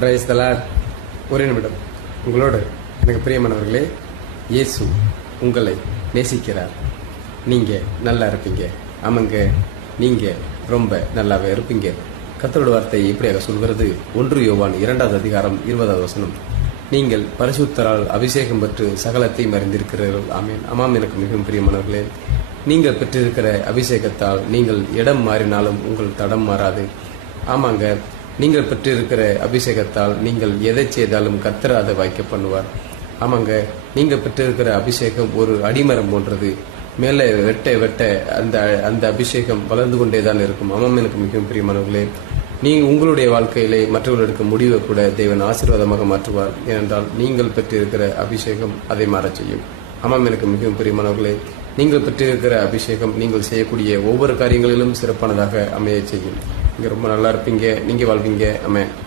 Praise the Lord. ஒரே நிமிடம். உங்களோடு எனக்கு பிரியமானவர்களே, இயேசு உங்களை நேசிக்கிறார். நீங்கள் நல்லா இருப்பீங்க. ஆமாங்க, நீங்கள் ரொம்ப நல்லாவே இருப்பீங்க. கர்த்தருடைய வார்த்தை இப்படியாக சொல்கிறது. 1 யோவான் 2வது அதிகாரம் 20வது வசனம். நீங்கள் பரிசுத்தரால் அபிஷேகம் பெற்று சகலத்தையும் அறிந்திருக்கிறீர்கள். ஆமேன். ஆமாம், எனக்கு மிகவும் பிரியமானவர்களே, நீங்கள் பெற்றிருக்கிற அபிஷேகத்தால் நீங்கள் இடம் மாறினாலும் உங்கள் தடம் மாறாது. ஆமாங்க, நீங்கள் பெற்றிருக்கிற அபிஷேகத்தால் நீங்கள் எதை செய்தாலும் கர்த்தர் அதை வாய்க்க பண்ணுவார். ஆமாங்க, நீங்கள் பெற்றிருக்கிற அபிஷேகம் ஒரு அடிமரம் போன்றது. மேலே வெட்ட வெட்ட அந்த அபிஷேகம் வளர்ந்து கொண்டே தான் இருக்கும். ஆமாம், எனக்கு மிகவும் பிரியமானவர்களே, உங்களுடைய வாழ்க்கையிலே மற்றவர்களுக்கு முடிவை கூட தேவன் ஆசீர்வாதமாக மாற்றுவார். ஏனென்றால் நீங்கள் பெற்றிருக்கிற அபிஷேகம் அதை மாறச் செய்யும். ஆமாம், எனக்கு மிகவும் பிரியமானவர்களே, நீங்கள் பெற்றிருக்கிற அபிஷேகம் நீங்கள் செய்யக்கூடிய ஒவ்வொரு காரியங்களிலும் சிறப்பானதாக அமைய செய்யும். நீங்கள் ரொம்ப நல்லா இருப்பீங்க. நீங்கள் வாழ்வீங்க. ஆமென்.